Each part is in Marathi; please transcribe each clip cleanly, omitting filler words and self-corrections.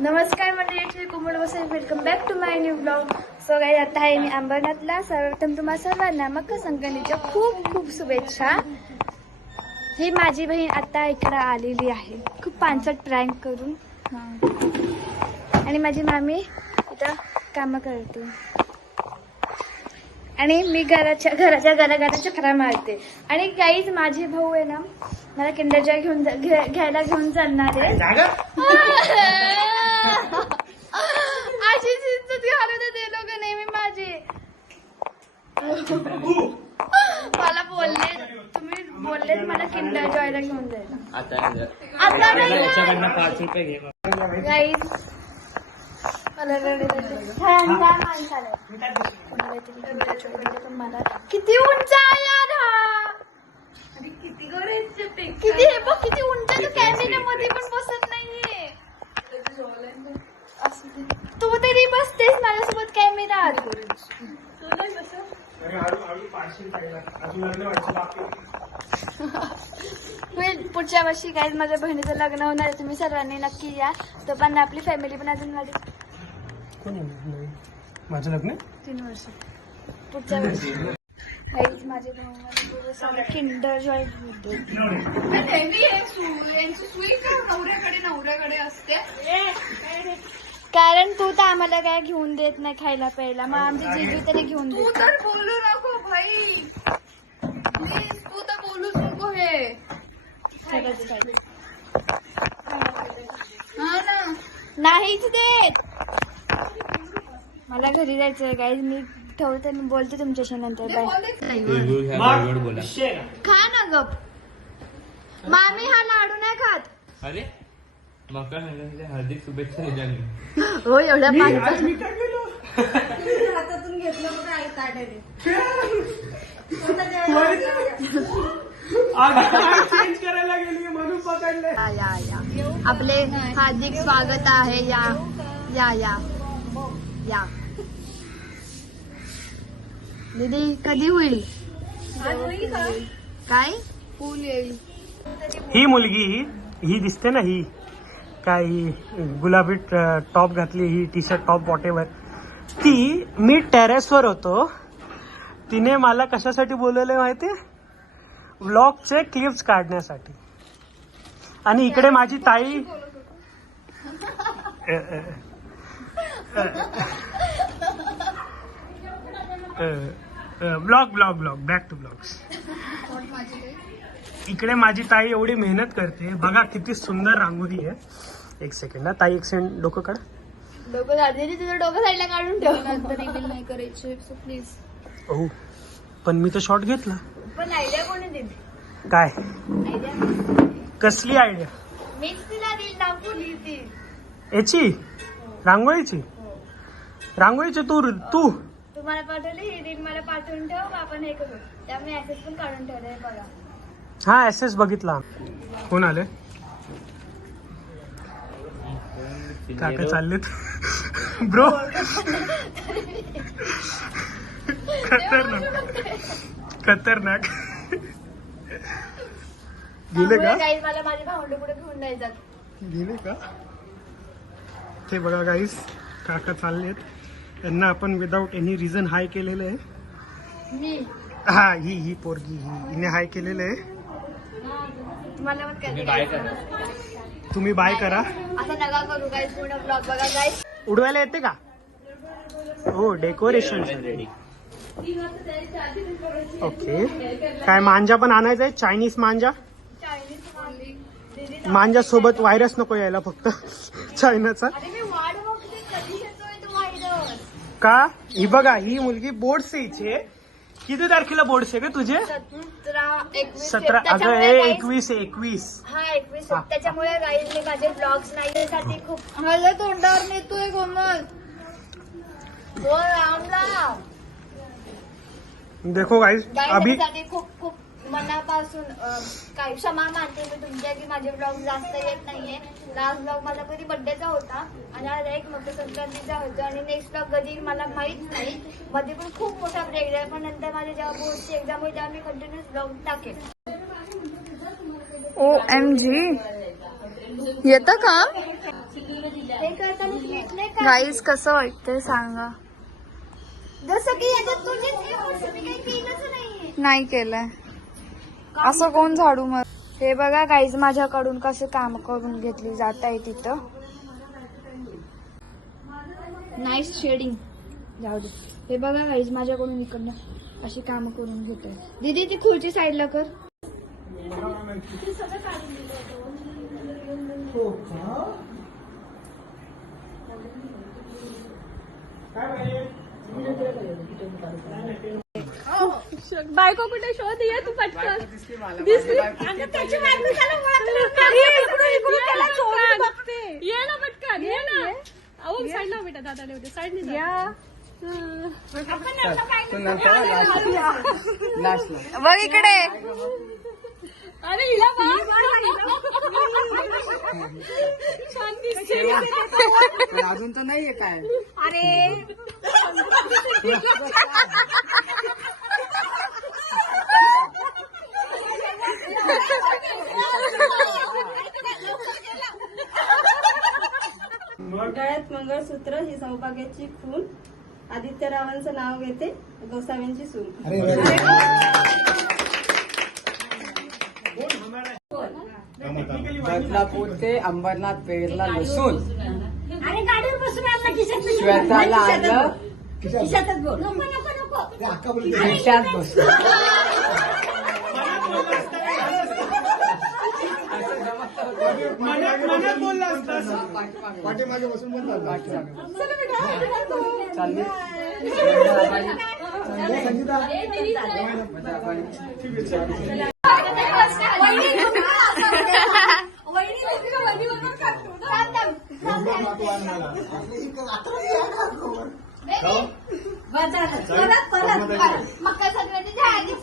नमस्कार मंडळी, कुमळ Vasai, welcome back to my new blog. So guys, आता आहे मी अंबरनाथला. सर्वप्रथम तुम्हाला सर्वांना मकर संक्रांतीच्या खूप खूप शुभेच्छा. ही माझी बहीण आता इकडे आलेली आहे, खूप पानसट प्रँक करून. आणि माझी मामी इथं कामं करते आणि मी घराच्या चक्रा मारते. आणि गाईज, माझे भाऊ आहे ना, मला किंडर जॉय घ्यायला घेऊन चालणार आहे. अशी स्थिती हरवत ते लोक नेहमी माझे. मला बोलले, तुम्ही बोलले मला किंडर जॉयला घेऊन जायला. आता गाईज, मला किती उंच आहे यार हा. किती हे बघ, किती उंच. कॅमेऱ्यामध्ये पण बसत नाहीये. तू तरी बसतेस माझ्यासोबत कॅमेरात. पुढच्या वर्षी काय माझ्या बहिणीचं लग्न होणार आहे, तुम्ही सर्वांनी नक्की या. तो पण आपली फॅमिली पण अजून माझं लग्न 3 वर्ष पुढच्या वर्षी. माझे भाऊ किंडर जॉय नवऱ्याकडे असते, कारण तू तर आम्हाला काय घेऊन देत नाही खायला प्यायला. मग आमचे जीजू तरी घेऊन देत. तू तर बोलू नको भाई, प्लीज. तू तर बोलूच नको हे. हा ना, नाहीच देत. मला घरी जायचंय गाईज. मी ठेवते, मी बोलते तुमच्याशी नंतर. बाय. खा ना गप. मामी हा लाडू नाही खात. अरे मकर संक्रांतीच्या हार्दिक शुभेच्छा. हो, एवढ्या पाणी हातातून घेतलं बघा आई ताटाने. चेंज करायला गेली म्हणून पकडले. या आपले हार्दिक स्वागत आहे. या या या या. दीदी कधी होईल काय? फुल येईल. ही मुलगी ही दिसते ना, ही काय, ही गुलाबी टॉप घातली, ही टी शर्ट टॉप वॉटेवर, ती मी टेरेसवर होतो. तिने मला कशासाठी बोलवलंय माहितीये? व्लॉगचे क्लिप्स काढण्यासाठी. आणि इकडे माझी ताई ब्लॉग बॅक टू ब्लॉग्स. इकडे माझी ताई एवढी मेहनत करते बघा, किती सुंदर रांगोळी आहे. एक सेकंड ना ताई, एक सेकंड डोकं काढ. डोकं काढते, तुझं डोकं साईडला काढून ठेव. नंतर रिव्हील नाही करायचे, सो प्लीज. हो, पण मी तर शॉट घेतला. पण आयडिया कोणी दिली? काय आयडिया कसली आयडिया? मीच तिला दिली, दाखवली ती. याची रांगोळीची तू तुम्हाला पाठवली ही रील, मला पाठवून ठेव. आपण हे करू, त्यामुळे ऍसेस पण काढून ठेवलंय बघा. हा, एसएस बघितला. कोण आले? काका चाललेत ब्रो. खतरनाक गेले का? गाईज, मला माझे भावंड पुढे घेऊन नाही जात. गेले का ते बघा गाईस. काका चाललेत, त्यांना आपण विदाऊट एनी रिझन हाय केलेलं आहे. मी हा, ही पोरगी हिने हाय केलेलं आहे. तुम्हाला पण काय, तुम्ही बाय करा. आता नका करू गाईज, पूर्ण ब्लॉग बघा गाईज. उडवायला येते का? हो, डेकोरेशन रेडी. ओके, काय मांजा पण आणायचा आहे? चायनीज मांजा. मांजा सोबत व्हायरस नको यायला, फक्त चायनाचा. अरे मी वाट बघते, कधी येतोय तो व्हायरस. का? ही बघा, ही मुलगी बोर्डसेची आहे. किती तारखेला बोर्डसे का तुझे? 17. अगं 21. हा, 21. त्याच्यामुळे गाईज मी माझे ब्लॉग्स नाही साठी खूप मला तोंडावर नेतोय कोमल. बोल रामला. देखो गाइस, अभी साठी खूप खूप मनापासून काय क्षमा मानते मी तुमच्या, की माझे ब्लॉग जास्त येत नाहीये. लास्ट ब्लॉग माझा कधी बर्थडेचा होता आणि आज एक मकर संक्रांतीचा होता. आणि नेक्स्ट ब्लॉग कधी मला माहित नाही. मध्ये पण खूप मोठा ब्रेक आहे, पण नंतर माझ्या जेव्हा बोर्डची एक्झाम होईल तेव्हा मी कंटिन्युअस ब्लॉग टाकेन. OMG, येतं का? हे करताना नीट नाही का गाईज कसं वाटतंय सांगा. जसं की याच्यात तुझीच efforts मी काही केलंच नाहीये. नाही केलंय असं कोण झाडू मार. हे बघा गाईज माझ्याकडून कसे काम करून घेतली जात आहे तिथं. नाईस शेडिंग जाऊ दे. हे बघा गाईज माझ्याकडून इकडनं अशी काम करून घेत आहे. दीदी ती खुर्ची साईडला कर. बायको कुठे शोध ये तू पटकन दिसली अगं त्याची बायको त्याला ओळखलं ये ना पटकन ये ना अहो साईड ला बेटा दादा ठेवते साईड ने या बघ इकडे. अरे हिला छान दिसते अजून तर नाहीये काय. गळ्यात मंगळसूत्र ही सौभाग्याची खून. आदित्य रावांचं नाव घेते गोसाव्यांची सून. बदलापूर ते अंबरनाथ पेरला लसूण श्वेताला आलं खिशात बसलो. पाठीमागे बसून चालली मकर संक्रांतीच्या आधीच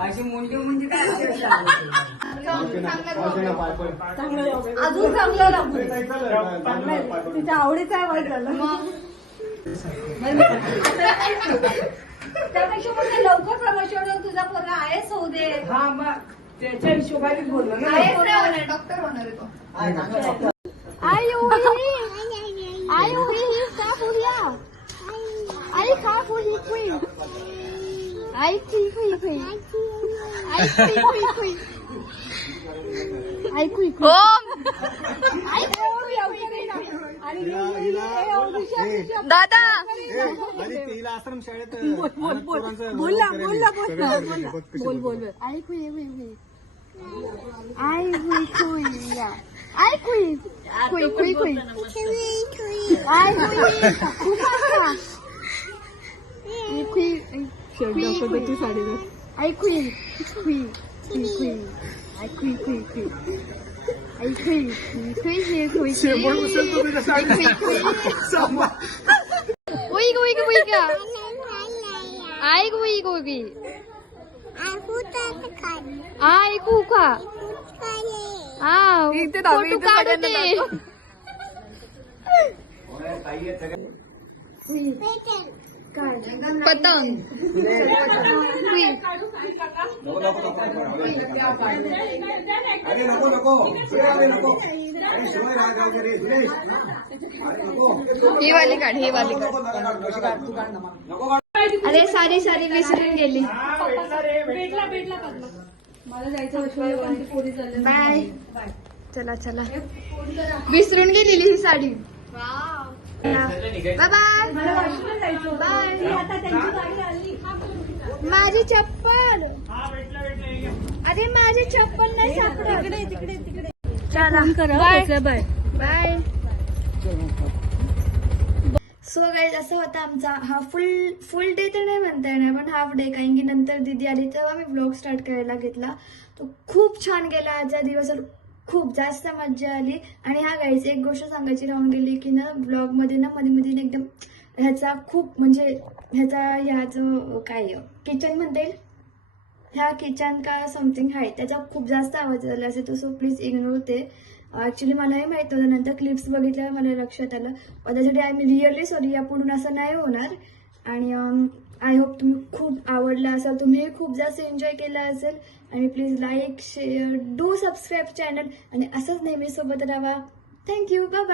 अशी मुंडी मुंडी काय अजून चांगलं तिच्या आवडीचं आहे वाईट झालं. त्यापेक्षा म्हणजे लवकर प्रमोशन होऊन तुझा पोरगा आहेच होऊ दे. हा मग त्याच्या हिशोबाने बोललो ना. डॉक्टर होणार आहे तो. आई का बोलया आई का बोली कुई आई कुई आई कुई दादा तिला आश्रम शाळेत बोल आई कुई आई कुई आई कुई आई पतंग ही वाली काढ अरे सारी विसरून गेली. मला जायचं बाय. चला विसरून गेलेली ही साडी. Bye bye. माझी चप्पल अरे माझी चप्पल नाही सापडत. तिकडे चला बाय बाय. सो गाईज असं होता आमचा हा फुल डे तर नाही म्हणता येणार पण हाफ डे. कारण की नंतर दीदी आली तेव्हा मी ब्लॉग स्टार्ट करायला घेतला. तो खूप छान गेला आजच्या दिवस. खूप जास्त मज्जा आली. आणि हा गाईज एक गोष्ट सांगायची राहून गेली की ना ब्लॉग मध्ये ना मध्ये एकदम ह्याचा खूप म्हणजे ह्या जो काय किचन म्हणता येईल, ह्या किचन का समथिंग आहे त्याचा खूप जास्त आवाज आला असेल तर सो प्लीज इग्नोर ते. ऍक्च्युली मलाही माहित नव्हतं, नंतर क्लिप्स बघितल्यावर मला लक्षात आलं. त्यासाठी आय एम रिअली सॉरी, यापुढून असं नाही होणार. आणि आय होप तुम्ही खूप आवडला असाल, तुम्ही खूप जास्त एन्जॉय केला असेल. आणि please like share do subscribe channel आणि असंच नेहमी सोबत राहा. Thank you, bye bye.